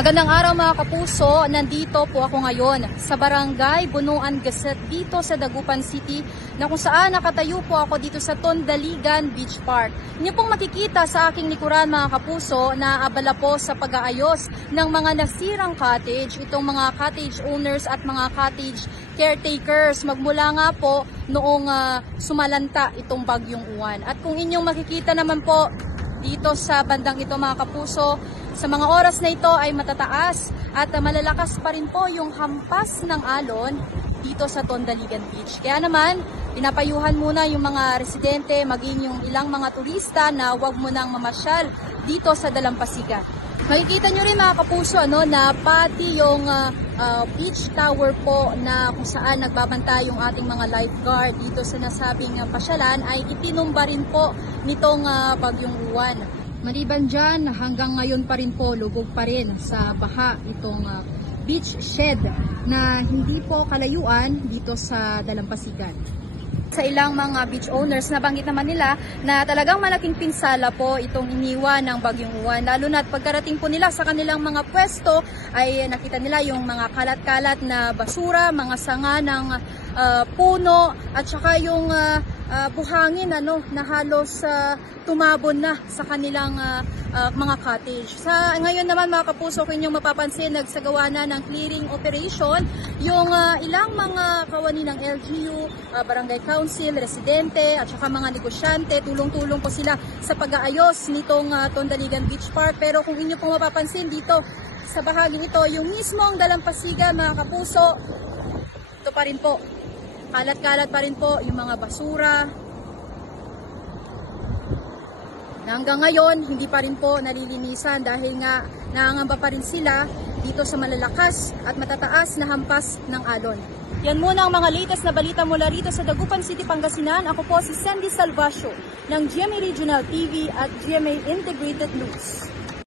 Magandang araw mga kapuso, nandito po ako ngayon sa Barangay Bunuan Gasset dito sa Dagupan City na kung saan nakatayo po ako dito sa Tondaligan Beach Park. Inyo pong makikita sa aking likuran mga kapuso na abala po sa pag-aayos ng mga nasirang cottage, itong mga cottage owners at mga cottage caretakers magmula nga po noong sumalanta itong bagyong Uwan. At kung inyong makikita naman po dito sa bandang ito mga kapuso, sa mga oras na ito ay matataas at malalakas pa rin po yung hampas ng alon dito sa Tondaligan Beach. Kaya naman, pinapayuhan muna yung mga residente, maging yung ilang mga turista na huwag mo nang mamasyal dito sa Dalampasigan. Makikita nyo rin mga kapuso na pati yung beach tower po na kung saan nagbabantay yung ating mga lifeguard dito sa nasabing pasyalan ay itinumba rin po nitong bagyong Uwan. Maliban dyan, hanggang ngayon pa rin po, lubog pa rin sa baha itong beach shed na hindi po kalayuan dito sa Dalampasigan. Sa ilang mga beach owners, nabanggit naman nila na talagang malaking pinsala po itong iniwan ng bagyong Uwan. Lalo na at pagkarating po nila sa kanilang mga pwesto ay nakita nila yung mga kalat-kalat na basura, mga sanga ng puno at saka yung buhangin na halos tumabon na sa kanilang mga cottage. Sa ngayon naman mga kapuso, kung inyong mapapansin, nagsagawa na ng clearing operation yung ilang mga kawani ng LGU, barangay council, residente at saka mga negosyante. Tulong-tulong po sila sa pag-aayos nitong Tondaligan Beach Park. Pero kung inyo pong mapapansin dito sa bahaging ito, yung mismong Dalampasigan mga kapuso, ito pa rin po. Kalat-kalat pa rin po yung mga basura. Hanggang ngayon, hindi pa rin po nalilinisan dahil nga nangangamba pa rin sila dito sa malalakas at matataas na hampas ng alon. Yan muna ang mga latest na balita mula rito sa Dagupan City, Pangasinan. Ako po si Sandy Salvacio ng GMA Regional TV at GMA Integrated News.